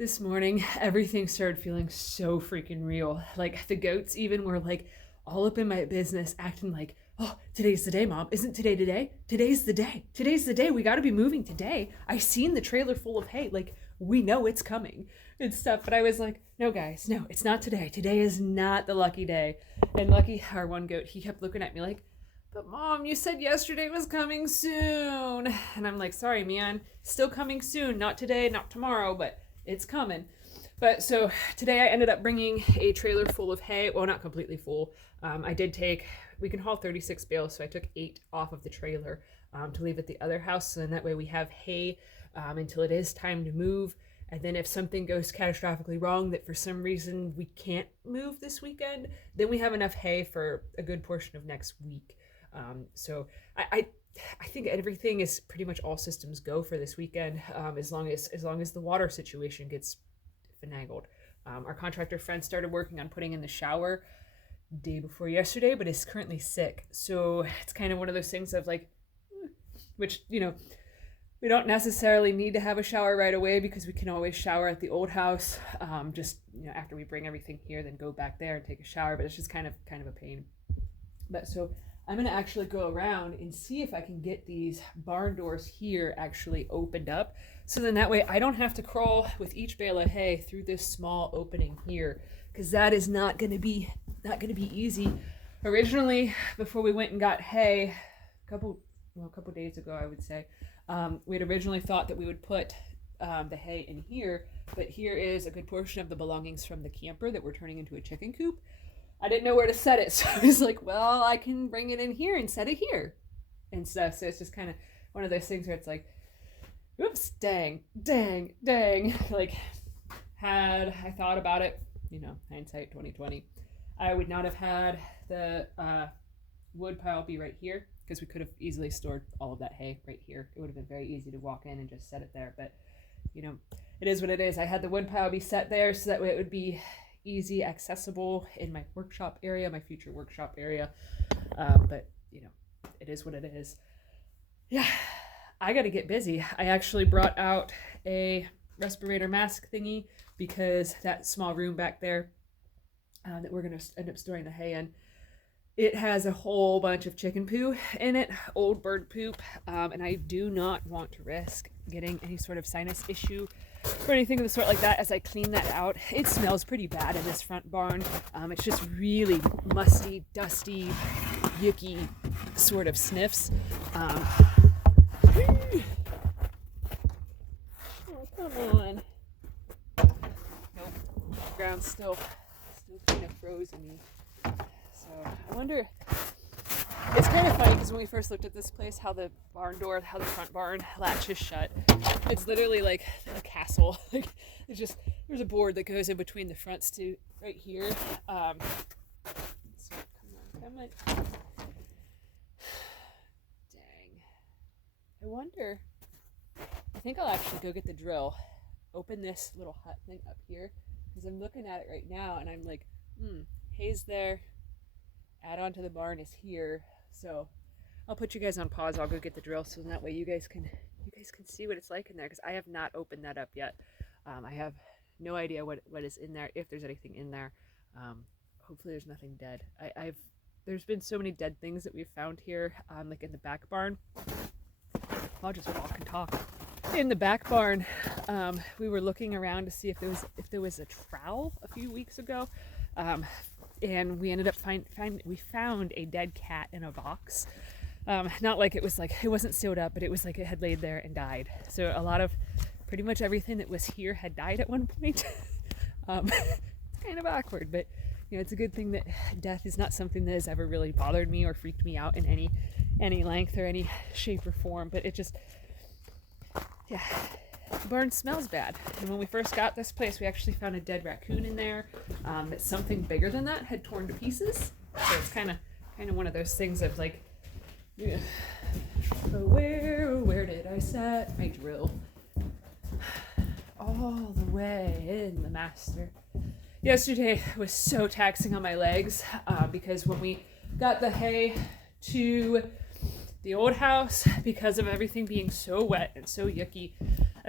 this morning, everything started feeling so freaking real. Like the goats even were like all up in my business, acting like, oh, today's the day, Mom. Isn't today today? Today's the day. Today's the day. We got to be moving today. I seen the trailer full of hay. Like, we know it's coming and stuff. But I was like, no, guys, no, it's not today. Today is not the lucky day. And Lucky, our one goat, he kept looking at me like, but Mom, you said yesterday was coming soon. And I'm like, sorry, man, still coming soon. Not today, not tomorrow, but it's coming. But so today I ended up bringing a trailer full of hay. Well, not completely full. I did take, we can haul 36 bales, so I took 8 off of the trailer to leave at the other house. So then that way we have hay until it is time to move. And then if something goes catastrophically wrong that for some reason we can't move this weekend, then we have enough hay for a good portion of next week. So I think everything is pretty much all systems go for this weekend, as long as the water situation gets finagled. Our contractor friend started working on putting in the shower day before yesterday, but is currently sick. So it's kind of one of those things of like, which, you know, we don't necessarily need to have a shower right away because we can always shower at the old house. Just, you know, after we bring everything here, then go back there and take a shower. But it's just kind of a pain. But so I'm going to actually go around and see if I can get these barn doors here actually opened up. So then that way I don't have to crawl with each bale of hay through this small opening here, because that is not going to be easy. Originally, before we went and got hay, a couple days ago, I would say, we had originally thought that we would put the hay in here, but here is a good portion of the belongings from the camper that we're turning into a chicken coop. I didn't know where to set it, so I was like, well, I can bring it in here and set it here and stuff. So it's just kind of one of those things where it's like, oops, dang. Like, had I thought about it, you know, hindsight 2020, I would not have had the wood pile be right here, because we could have easily stored all of that hay right here. It would have been very easy to walk in and just set it there. But, you know, it is what it is. I had the wood pile be set there so that way it would be easy accessible in my workshop area, my future workshop area. But, you know, it is what it is. Yeah, I got to get busy. I actually brought out a respirator mask thingy because that small room back there that we're going to end up storing the hay in, it has a whole bunch of chicken poo in it, old bird poop, and I do not want to risk getting any sort of sinus issue or anything of the sort like that as I clean that out. It smells pretty bad in this front barn. It's just really musty, dusty, yucky sort of sniffs. Oh, come on. Nope, the ground's still kind of frozen. So I wonder, it's kind of funny because when we first looked at this place, how the front barn latch is shut. It's literally like a castle. Like there's a board that goes in between the fronts to right here. So come on. Dang. I wonder, I think I'll actually go get the drill, open this little hut thing up here, because I'm looking at it right now and I'm like, hay's there. Add on to the barn is here. So I'll put you guys on pause. I'll go get the drill so that way you guys can see what it's like in there, because I have not opened that up yet. I have no idea what is in there, if there's anything in there. Hopefully there's nothing dead. There's been so many dead things that we've found here, like in the back barn. I'll just walk and talk. In the back barn, we were looking around to see if there was a trowel a few weeks ago. And we ended up we found a dead cat in a box. Not like it wasn't sealed up, but it was like it had laid there and died. So pretty much everything that was here had died at one point. It's kind of awkward, but you know, it's a good thing that death is not something that has ever really bothered me or freaked me out in any length or any shape or form. But it just, yeah. The barn smells bad. And when we first got this place, we actually found a dead raccoon in there that something bigger than that had torn to pieces. So it's kind of one of those things of like, yeah. But where did I set my drill? All the way in the master. Yesterday was so taxing on my legs because when we got the hay to the old house, because of everything being so wet and so yucky,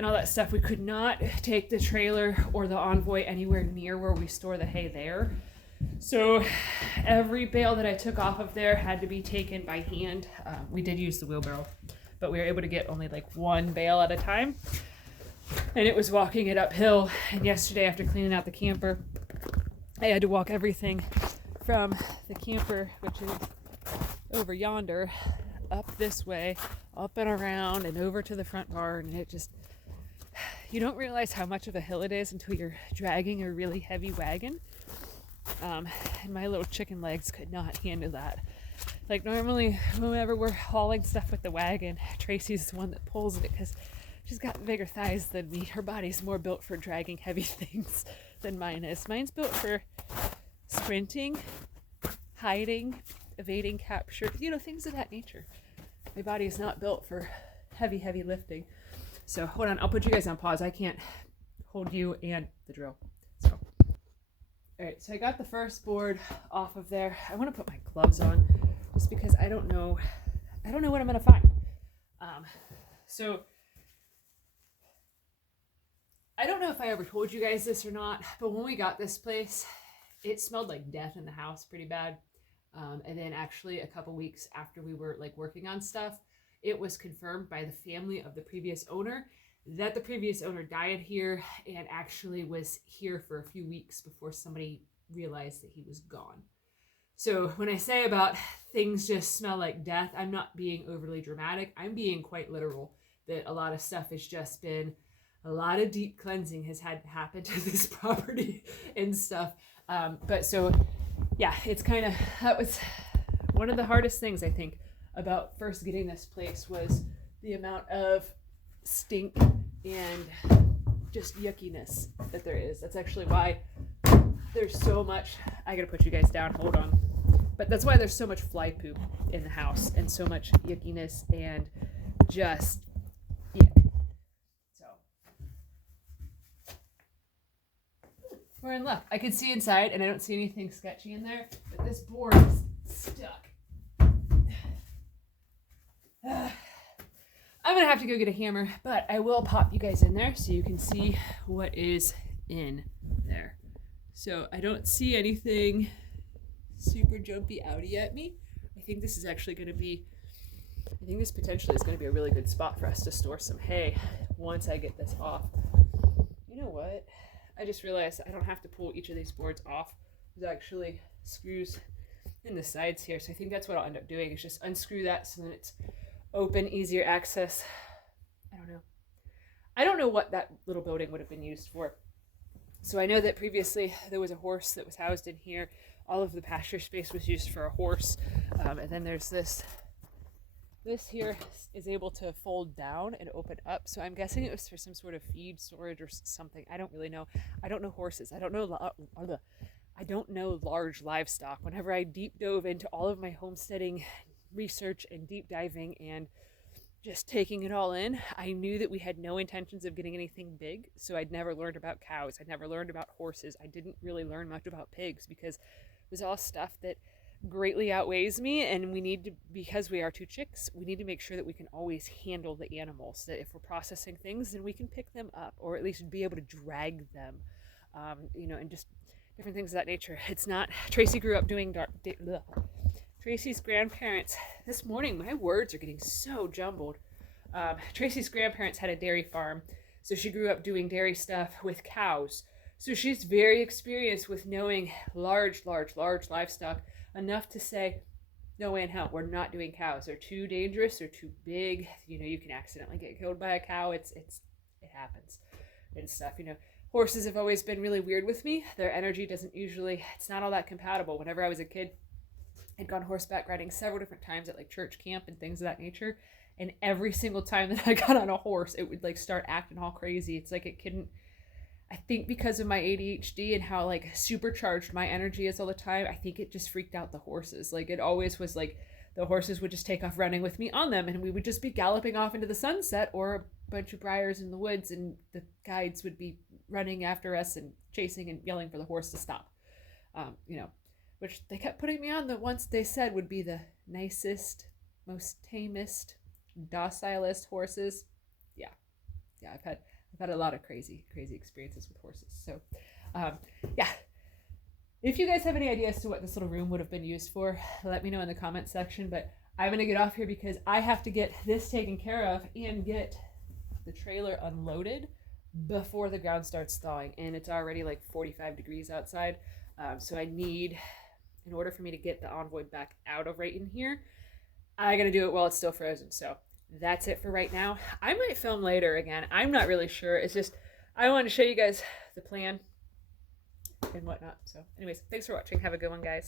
and all that stuff. We could not take the trailer or the Envoy anywhere near where we store the hay there. So every bale that I took off of there had to be taken by hand. We did use the wheelbarrow, but we were able to get only like one bale at a time. And it was walking it uphill. And yesterday, after cleaning out the camper, I had to walk everything from the camper, which is over yonder, up this way, up and around and over to the front barn. And it just, you don't realize how much of a hill it is until you're dragging a really heavy wagon. And my little chicken legs could not handle that. Like normally, whenever we're hauling stuff with the wagon, Tracy's the one that pulls it because she's got bigger thighs than me. Her body's more built for dragging heavy things than mine is. Mine's built for sprinting, hiding, evading capture, things of that nature. My body is not built for heavy lifting. So hold on, I'll put you guys on pause. I can't hold you and the drill. So, all right, so I got the first board off of there. I want to put my gloves on just because I don't know what I'm going to find. So I don't know if I ever told you guys this or not, but when we got this place, it smelled like death in the house pretty bad. And then actually a couple weeks after we were like working on stuff, it was confirmed by the family of the previous owner that the previous owner died here and actually was here for a few weeks before somebody realized that he was gone. So when I say about things just smell like death, I'm not being overly dramatic. I'm being quite literal, that a lot of stuff has just been, a lot of deep cleansing has had to happen to this property and stuff. But so, yeah, it's kind of, that was one of the hardest things I think about first getting this place was the amount of stink and just yuckiness that there is. That's actually why there's so much, I gotta put you guys down, hold on. But that's why there's so much fly poop in the house and so much yuckiness and just yuck. So we're in luck. I could see inside and I don't see anything sketchy in there, but this board is stuck. I'm gonna have to go get a hammer, but I will pop you guys in there so you can see what is in there. So I don't see anything super jumpy outy at me. I think this is actually gonna be, I think this potentially is gonna be a really good spot for us to store some hay once I get this off. You know what? I just realized I don't have to pull each of these boards off. There's actually screws in the sides here. So I think that's what I'll end up doing is just unscrew that so that it's open, easier access. I don't know what that little building would have been used for. So I know that previously there was a horse that was housed in here. All of the pasture space was used for a horse. And then there's this here is able to fold down and open up. So I'm guessing it was for some sort of feed storage or something. I don't really know. I don't know horses. I don't know large livestock. Whenever I deep dove into all of my homesteading research and deep diving and just taking it all in, I knew that we had no intentions of getting anything big. So I'd never learned about cows. I'd never learned about horses. I didn't really learn much about pigs because it was all stuff that greatly outweighs me, and we need to, because we are two chicks, we need to make sure that we can always handle the animals, that if we're processing things, then we can pick them up or at least be able to drag them, and just different things of that nature. It's not, Tracy grew up doing Tracy's grandparents, this morning my words are getting so jumbled. Tracy's grandparents had a dairy farm, so she grew up doing dairy stuff with cows. So she's very experienced with knowing large livestock, enough to say, no way in hell, we're not doing cows. They're too dangerous, they're too big. You can accidentally get killed by a cow. It happens and stuff. Horses have always been really weird with me. Their energy it's not all that compatible. Whenever I was a kid, I'd gone horseback riding several different times at like church camp and things of that nature. And every single time that I got on a horse, it would like start acting all crazy. It's like it couldn't, I think because of my ADHD and how like supercharged my energy is all the time, I think it just freaked out the horses. Like it always was like the horses would just take off running with me on them and we would just be galloping off into the sunset or a bunch of briars in the woods and the guides would be running after us and chasing and yelling for the horse to stop. Which they kept putting me on that once they said would be the nicest, most tamest, docilest horses. Yeah, had a lot of crazy experiences with horses. So yeah, if you guys have any ideas to what this little room would have been used for, let me know in the comment section. But I'm gonna get off here because I have to get this taken care of and get the trailer unloaded before the ground starts thawing, and it's already like 45 degrees outside. So I need, in order for me to get the Envoy back out of right in here, I gotta do it while it's still frozen. So that's it for right now. I might film later again. I'm not really sure. It's just I wanted to show you guys the plan and whatnot. So anyways, thanks for watching. Have a good one, guys.